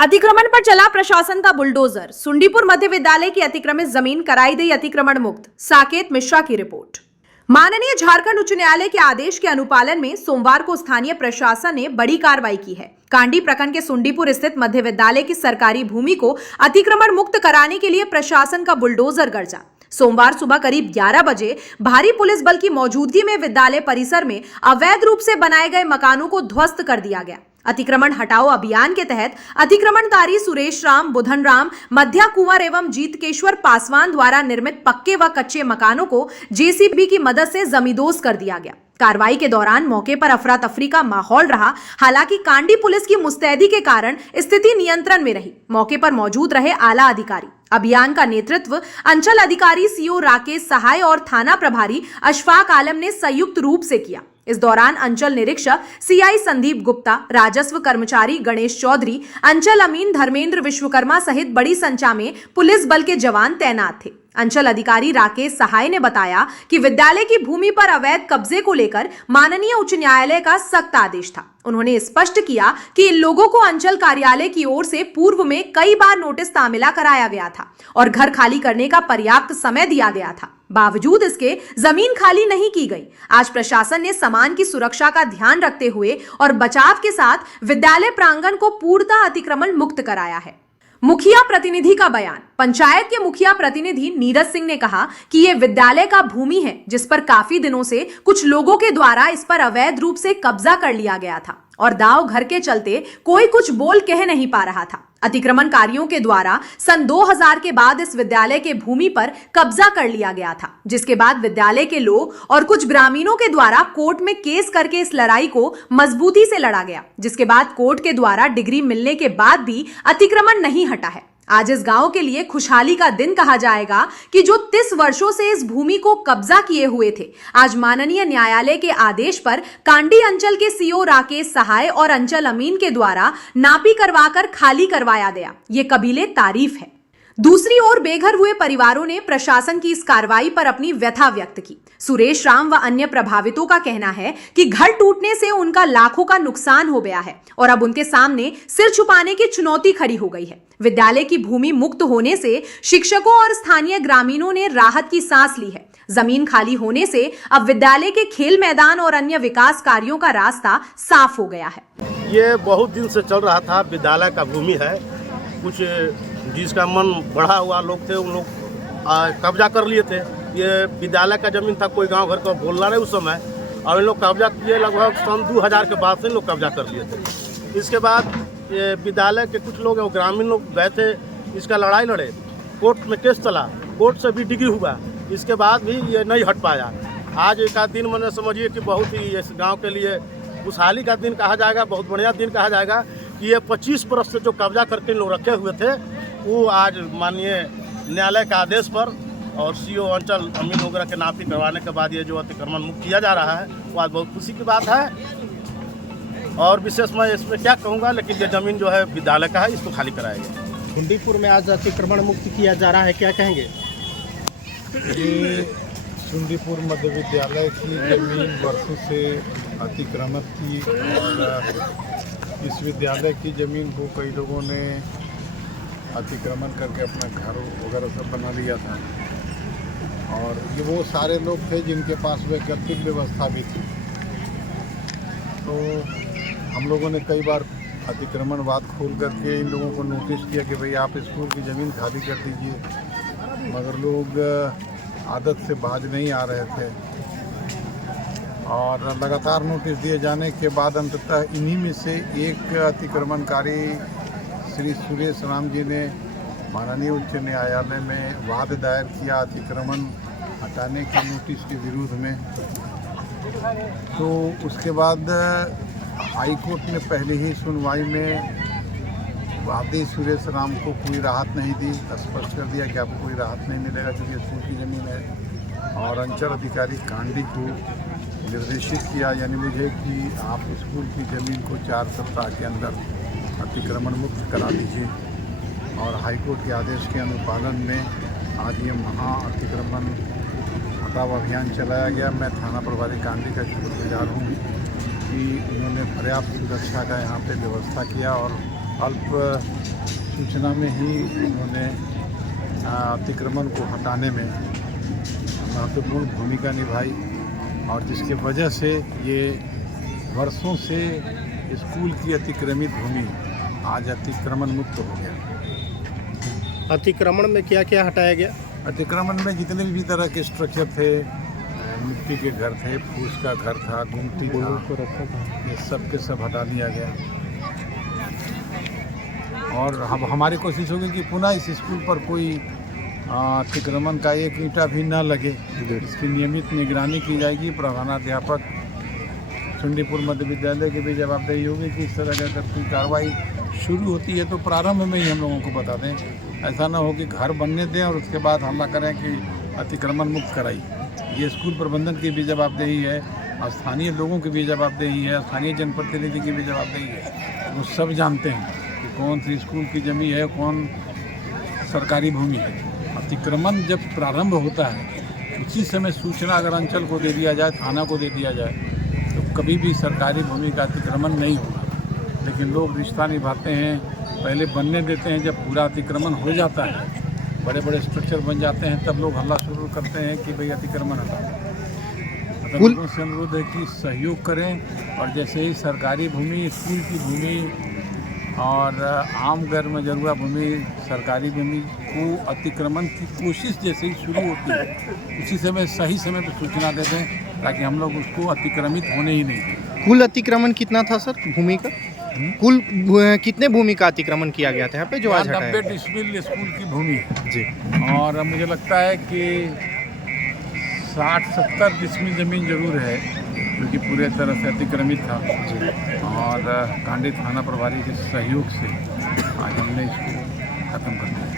अतिक्रमण पर चला प्रशासन का बुलडोजर। सुंडीपुर मध्य विद्यालय की अतिक्रमित जमीन कराई गई अतिक्रमण मुक्त। साकेत मिश्रा की रिपोर्ट। माननीय झारखंड उच्च न्यायालय के आदेश के अनुपालन में सोमवार को स्थानीय प्रशासन ने बड़ी कार्रवाई की है। कांडी प्रखंड के सुंडीपुर स्थित मध्य विद्यालय की सरकारी भूमि को अतिक्रमण मुक्त कराने के लिए प्रशासन का बुलडोजर गरजा। सोमवार सुबह करीब 11 बजे भारी पुलिस बल की मौजूदगी में विद्यालय परिसर में अवैध रूप से बनाए गए मकानों को ध्वस्त कर दिया गया। अतिक्रमण हटाओ अभियान के तहत अतिक्रमणकारी सुरेश राम, बुधन राम, मध्या कुंवर एवं जीतकेश्वर पासवान द्वारा निर्मित पक्के व कच्चे मकानों को जेसीबी की मदद से जमींदोज कर दिया गया। कार्रवाई के दौरान मौके पर अफरा तफरी का माहौल रहा। हालांकि कांडी पुलिस की मुस्तैदी के कारण स्थिति नियंत्रण में रही। मौके पर मौजूद रहे आला अधिकारी। अभियान का नेतृत्व अंचल अधिकारी सीओ राकेश सहाय और थाना प्रभारी अशफाक आलम ने संयुक्त रूप से किया। इस दौरान अंचल निरीक्षक सीआई संदीप गुप्ता, राजस्व कर्मचारी गणेश चौधरी, अंचल अमीन धर्मेंद्र विश्वकर्मा सहित बड़ी संख्या में पुलिस बल के जवान तैनात थे। अंचल अधिकारी राकेश सहाय ने बताया कि विद्यालय की भूमि पर अवैध कब्जे को लेकर माननीय उच्च न्यायालय का सख्त आदेश था। उन्होंने स्पष्ट किया कि इन लोगों को अंचल कार्यालय की ओर से पूर्व में कई बार नोटिस तामिला कराया गया था और घर खाली करने का पर्याप्त समय दिया गया था। बावजूद इसके जमीन खाली नहीं की गई। आज प्रशासन ने सामान की सुरक्षा का ध्यान रखते हुए और बचाव के साथ विद्यालय प्रांगण को पूर्णतः अतिक्रमण मुक्त कराया है। मुखिया प्रतिनिधि का बयान। पंचायत के मुखिया प्रतिनिधि नीरज सिंह ने कहा कि यह विद्यालय का भूमि है जिस पर काफी दिनों से कुछ लोगों के द्वारा इस पर अवैध रूप से कब्जा कर लिया गया था और दाव घर के चलते कोई कुछ बोल कह नहीं पा रहा था। अतिक्रमणकारियों के द्वारा सन 2000 के बाद इस विद्यालय के भूमि पर कब्जा कर लिया गया था, जिसके बाद विद्यालय के लोग और कुछ ग्रामीणों के द्वारा कोर्ट में केस करके इस लड़ाई को मजबूती से लड़ा गया, जिसके बाद कोर्ट के द्वारा डिग्री मिलने के बाद भी अतिक्रमण नहीं हटा है। आज इस गांव के लिए खुशहाली का दिन कहा जाएगा कि जो 30 वर्षों से इस भूमि को कब्जा किए हुए थे, आज माननीय न्यायालय के आदेश पर कांडी अंचल के सीओ राकेश सहाय और अंचल अमीन के द्वारा नापी करवाकर खाली करवाया गया। ये काबिले तारीफ है। दूसरी ओर बेघर हुए परिवारों ने प्रशासन की इस कार्रवाई पर अपनी व्यथा व्यक्त की। सुरेश राम व अन्य प्रभावितों का कहना है कि घर टूटने से उनका लाखों का नुकसान हो गया है और अब उनके सामने सिर छुपाने की चुनौती खड़ी हो गई है। विद्यालय की भूमि मुक्त होने से शिक्षकों और स्थानीय ग्रामीणों ने राहत की सांस ली है। जमीन खाली होने से अब विद्यालय के खेल मैदान और अन्य विकास कार्यों का रास्ता साफ हो गया है। ये बहुत दिन से चल रहा था। विद्यालय का भूमि है, कुछ जिसका मन बढ़ा हुआ लोग थे, उन लोग कब्जा कर लिए थे। ये विद्यालय का जमीन था, कोई गांव घर का बोलना नहीं उस समय, और इन लोग कब्जा किए। लगभग सन 2000 के बाद से इन लोग कब्जा कर लिए थे। इसके बाद ये विद्यालय के कुछ लोग और ग्रामीण लोग गए थे, इसका लड़ाई लड़े, कोर्ट में केस चला, कोर्ट से भी डिग्री हुआ, इसके बाद भी ये नहीं हट पाया। आज का दिन मैंने समझिए कि बहुत ही इस गाँव के लिए खुशहाली का दिन कहा जाएगा, बहुत बढ़िया दिन कहा जाएगा कि ये 25 वर्ष से जो कब्जा करके लोग रखे हुए थे, वो आज माननीय न्यायालय के आदेश पर और सीओ अंचल अमीन वगैरह के नापी करवाने के बाद ये जो अतिक्रमण मुक्त किया जा रहा है, वो आज बहुत खुशी की बात है। और विशेष मैं इसमें क्या कहूँगा, लेकिन ये ज़मीन जो है विद्यालय का है, इसको खाली कराएंगे। सुंडीपुर में आज अतिक्रमण मुक्त किया जा रहा है, क्या कहेंगे? ये सुंडीपुर मध्य विद्यालय की जमीन वर्षों से अतिक्रमण थी और इस विद्यालय की ज़मीन को कई लोगों ने अतिक्रमण करके अपना घर वगैरह सब बना लिया था और ये वो सारे लोग थे जिनके पास वैकल्पिक व्यवस्था भी थी। तो हम लोगों ने कई बार अतिक्रमण बात खोल करके इन लोगों को नोटिस किया कि भाई आप स्कूल की ज़मीन खाली कर दीजिए, मगर लोग आदत से बाज नहीं आ रहे थे और लगातार नोटिस दिए जाने के बाद अंततः इन्हीं में से एक अतिक्रमणकारी श्री सुरेश राम जी ने माननीय उच्च न्यायालय में वाद दायर किया अतिक्रमण हटाने के नोटिस के विरोध में। तो उसके बाद हाई कोर्ट ने पहले ही सुनवाई में वादी सुरेश राम को कोई राहत नहीं दी, स्पष्ट कर दिया कि आपको कोई राहत नहीं मिलेगा क्योंकि स्कूल की ज़मीन है। और अंचल अधिकारी कांडी को निर्देशित किया, यानी मुझे, कि आप स्कूल की ज़मीन को 4 सप्ताह के अंदर अतिक्रमण मुक्त करा दीजिए। और हाईकोर्ट के आदेश के अनुपालन में आज ये महा अतिक्रमण हटाओ अभियान चलाया गया। मैं थाना प्रभारी कांडी का शुक्रगुजार हूँ कि उन्होंने पर्याप्त सुरक्षा का यहाँ पे व्यवस्था किया और अल्प सूचना में ही उन्होंने अतिक्रमण को हटाने में महत्वपूर्ण भूमिका निभाई और जिसकी वजह से ये वर्षों से स्कूल की अतिक्रमित भूमि आज अतिक्रमण मुक्त हो गया। अतिक्रमण में क्या क्या हटाया गया? अतिक्रमण में जितने भी तरह के स्ट्रक्चर थे, मिट्टी के घर थे, फूस का घर था, गुमटी था, ये सब के सब हटा दिया गया। और अब हमारी कोशिश होगी कि पुनः इस स्कूल पर कोई अतिक्रमण का एक ईंटा भी न लगे, इसकी नियमित निगरानी की जाएगी। प्रधानाध्यापक सुंडीपुर मध्य विद्यालय की भी जवाबदेही होगी कि इस तरह की अगर कोई कार्रवाई शुरू होती है तो प्रारंभ में ही हम लोगों को बता दें। ऐसा ना हो कि घर बनने दें और उसके बाद हमला करें कि अतिक्रमण मुक्त कराई। ये स्कूल प्रबंधन की भी जवाबदेही है, स्थानीय लोगों की भी जवाबदेही है, स्थानीय जनप्रतिनिधि की भी जवाबदेही है। वो सब जानते हैं कि कौन सी स्कूल की जमीन है, कौन सरकारी भूमि है। अतिक्रमण जब प्रारंभ होता है उसी समय सूचना अगर अंचल को दे दिया जाए, थाना को दे दिया जाए, तो कभी भी सरकारी भूमि का अतिक्रमण नहीं होगा। लेकिन लोग रिश्ता निभाते हैं, पहले बनने देते हैं। जब पूरा अतिक्रमण हो जाता है, बड़े बड़े स्ट्रक्चर बन जाते हैं, तब लोग हल्ला शुरू करते हैं कि भाई अतिक्रमण हटाओ। मतलब लोगों से अनुरोध है कि सहयोग करें और जैसे ही सरकारी भूमि, स्कूल की भूमि और आम गैर मजरूआ भूमि, सरकारी भूमि को अतिक्रमण की कोशिश जैसे ही शुरू होती है उसी समय सही समय पर सूचना दे दें ताकि हम लोग उसको अतिक्रमित होने ही नहीं दें। कुल अतिक्रमण कितना था सर भूमि का? कुल कितने भूमि का अतिक्रमण किया गया था यहाँ पे जो आज हटाया? 90 डिसमिल स्कूल की भूमि है जी। और मुझे लगता है कि 60-70 डिसमिल ज़मीन जरूर है जो कि पूरे तरह से अतिक्रमित था जी। और कांडी थाना प्रभारी के सहयोग से आज हमने इसको खत्म कर दिया।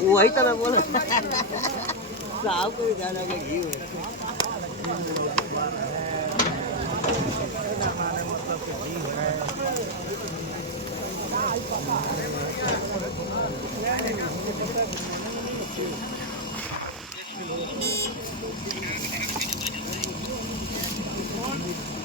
वही तो मैं बोल साहब को भी जाना के घी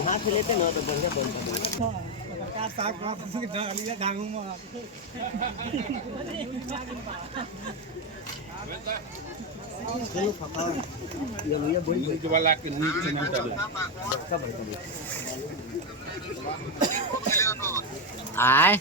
हाथ से लेते ना तो बढ़िया बनता है। Ai.